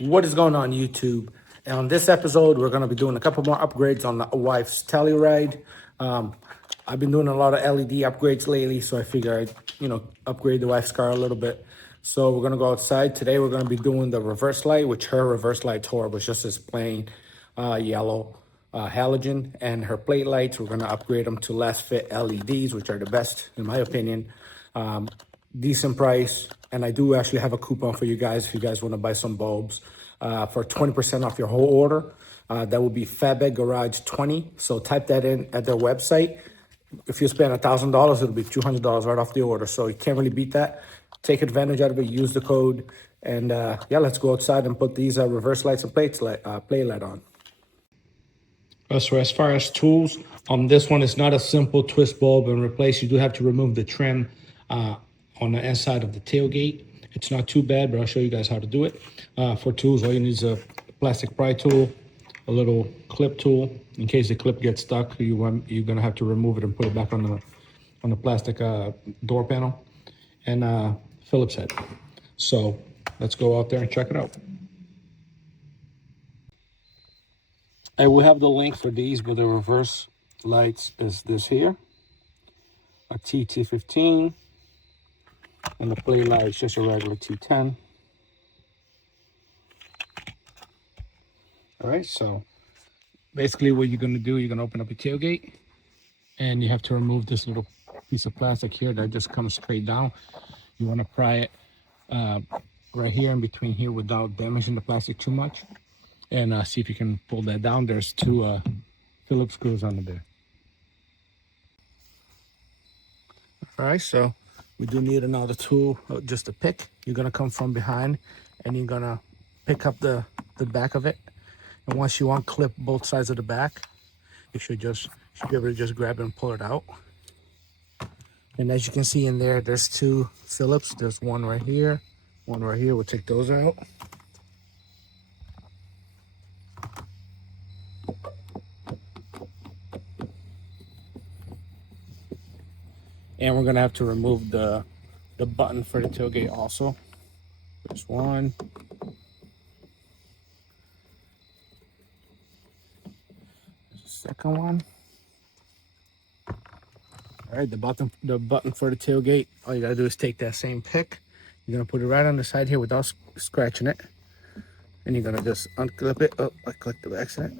What is going on, YouTube? And on this episode, we're going to be doing a couple more upgrades on the wife's Telluride. I've been doing a lot of LED upgrades lately, so I figured I'd, upgrade the wife's car a little bit. So we're going to go outside. Today, we're going to be doing the reverse light, which her reverse light Tor was just this plain yellow halogen. And her plate lights, we're going to upgrade them to Lasfit LEDs, which are the best, in my opinion. Decent price, and I do actually have a coupon for you guys if you guys want to buy some bulbs for 20% off your whole order. That would be Fatbed Garage 20. So type that in at their website. If you spend $1,000, it'll be $200 right off the order. So you can't really beat that. Take advantage of it. Use the code, and yeah, let's go outside and put these reverse lights and plate light on. So as far as tools, this one is not a simple twist bulb and replace. You do have to remove the trim on the inside of the tailgate. It's not too bad, but I'll show you guys how to do it. For tools, all you need is a plastic pry tool, a little clip tool. In case the clip gets stuck, you're gonna have to remove it and put it back on the plastic door panel, and Phillips head. So let's go out there and check it out. I will have the link for these, but the reverse lights is this here, a TT15. And the plate light is just a regular T10. All right, so basically what you're gonna do, you're gonna open up your tailgate, and you have to remove this little piece of plastic here that just comes straight down. You wanna pry it right here in between here without damaging the plastic too much. And see if you can pull that down. There's two Phillips screws under there. All right, so we do need another tool, just a pick. You're gonna come from behind and you're gonna pick up the back of it. And once you unclip both sides of the back, you should be able to just grab it and pull it out. And as you can see in there, there's two Phillips. There's one right here, one right here. We'll take those out. And we're gonna have to remove the button for the tailgate also. There's one. There's a second one. All right, the button for the tailgate, all you gotta do is take that same pick. You're gonna put it right on the side here without scratching it. And you're gonna just unclip it. Oh, I clicked the back side.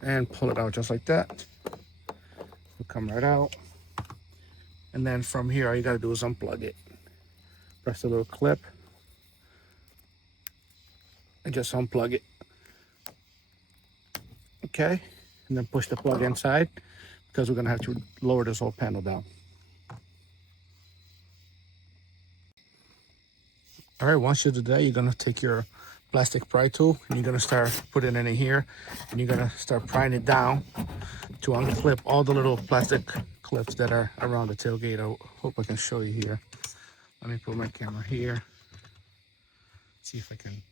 And pull it out just like that. It'll come right out. And then from here, all you gotta do is unplug it. Press the little clip and just unplug it. Okay, and then push the plug inside because we're gonna have to lower this whole panel down. All right, once you do that, you're gonna take your plastic pry tool and you're gonna start putting it in here, and you're gonna start prying it down to unclip all the little plastic clips that are around the tailgate. I hope I can show you here. Let me put my camera here. See if I can.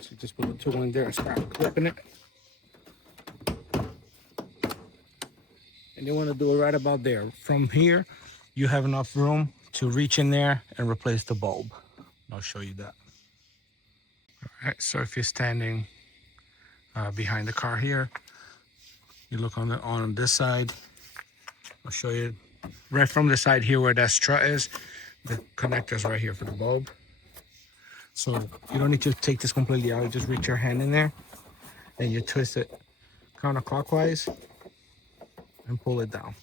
So just put the tool in there and start clipping it. And you want to do it right about there. From here, you have enough room to reach in there and replace the bulb. I'll show you that. All right, so if you're standing behind the car here, you look on this side. I'll show you right from the side here where that strut is. The connector's right here for the bulb. So you don't need to take this completely out. You just reach your hand in there and you twist it counterclockwise and pull it down.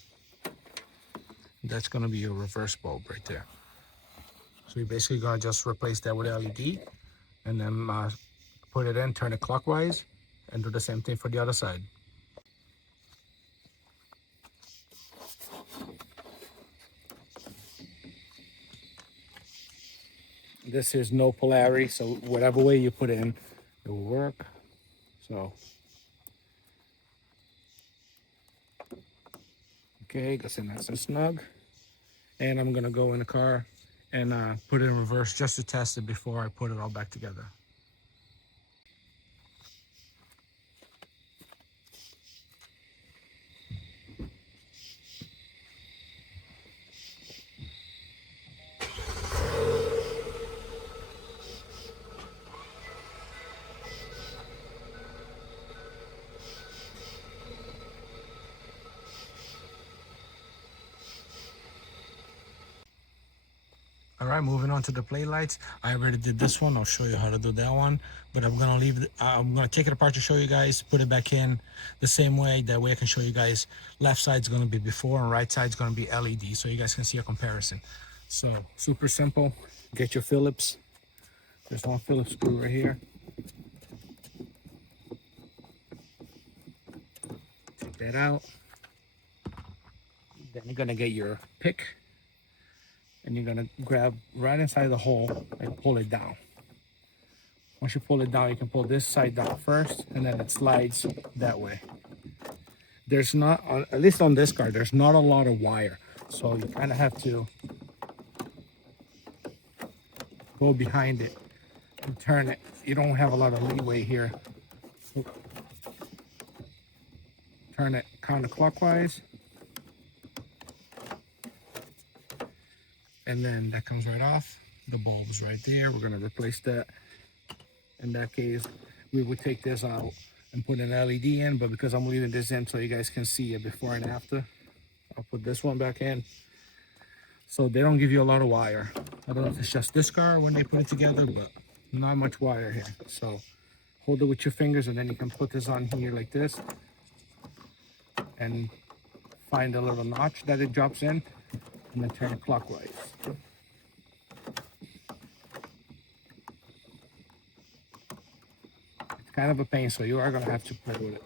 That's gonna be your reverse bulb right there. So you're basically gonna just replace that with LED and then put it in, turn it clockwise, and do the same thing for the other side. This is no polarity, so whatever way you put it in, it will work. So, okay, gets in nice and snug. And I'm gonna go in the car and put it in reverse just to test it before I put it all back together. All right, moving on to the play lights. I already did this one. I'll show you how to do that one, but I'm gonna leave it, I'm gonna take it apart to show you guys, put it back in the same way. That way I can show you guys left side's gonna be before and right side's gonna be LED, so you guys can see a comparison. So super simple. Get your Phillips. There's one Phillips screw right here. Take that out. Then you're gonna get your pick, and you're gonna grab right inside the hole and pull it down. Once you pull it down, you can pull this side down first, and then it slides that way. There's not, at least on this car, there's not a lot of wire, so you kind of have to go behind it and turn it. You don't have a lot of leeway here. Turn it counterclockwise, and then that comes right off. The bulb is right there. We're going to replace that. In that case, we would take this out and put an LED in, but because I'm leaving this in so you guys can see it before and after, I'll put this one back in. So they don't give you a lot of wire. I don't know if it's just this car when they put it together, but not much wire here. So hold it with your fingers, and then you can put this on here like this and find a little notch that it drops in, and then turn it clockwise. It's kind of a pain, so you are going to have to play with it.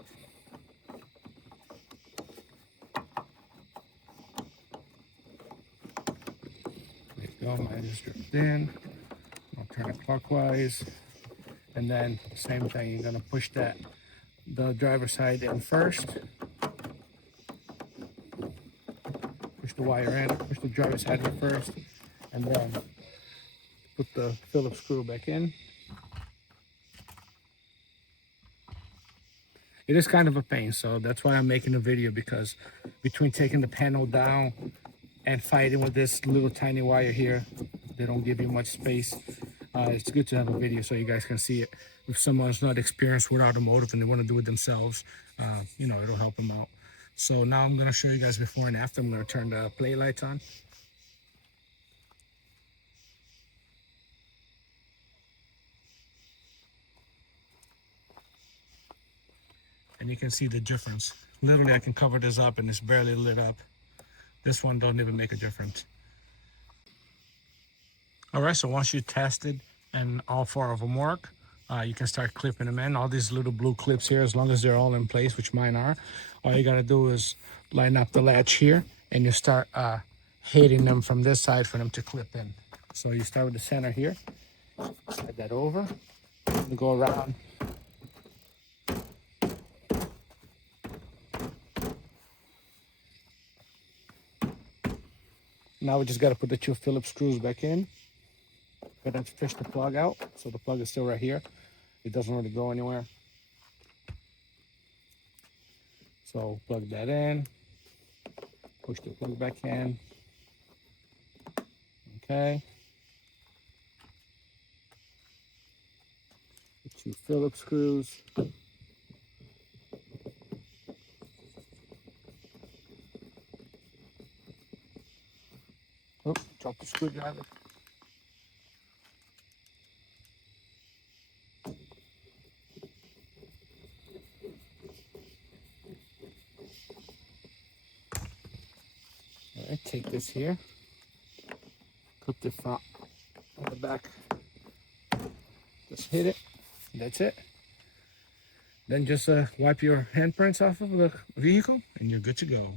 There you go, mine just dropped in. I'll turn it clockwise, and then same thing, you're going to push the driver's side in first. Push the wire in, push the driver's side in first, and then put the Phillips screw back in. It is kind of a pain, so that's why I'm making a video, because between taking the panel down and fighting with this little tiny wire here, they don't give you much space. It's good to have a video so you guys can see it. If someone's not experienced with automotive and they want to do it themselves, you know, it'll help them out. So now I'm going to show you guys before and after. I'm going to turn the play lights on. And you can see the difference. Literally, I can cover this up and it's barely lit up. This one don't even make a difference. All right, so once you tested and all four of them work, you can start clipping them in. All these little blue clips here, as long as they're all in place, which mine are, all you gotta do is line up the latch here, and you start hitting them from this side for them to clip in. So you start with the center here, slide that over, and go around. Now we just gotta put the two Phillips screws back in. Gotta fish the plug out, so the plug is still right here. It doesn't really go anywhere. So plug that in, push the plug back in. Okay. The two Phillips screws. Oh, drop the screwdriver. All right, take this here, clip the front on the back, just hit it, that's it. Then just wipe your handprints off of the vehicle and you're good to go.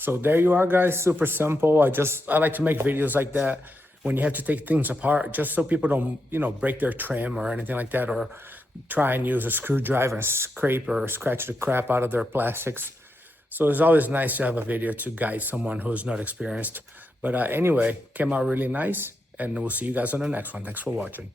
So there you are, guys. Super simple. I like to make videos like that when you have to take things apart, just so people don't, break their trim or anything like that, or try and use a screwdriver and scrape or scratch the crap out of their plastics. So it's always nice to have a video to guide someone who's not experienced. But anyway, came out really nice, and we'll see you guys on the next one. Thanks for watching.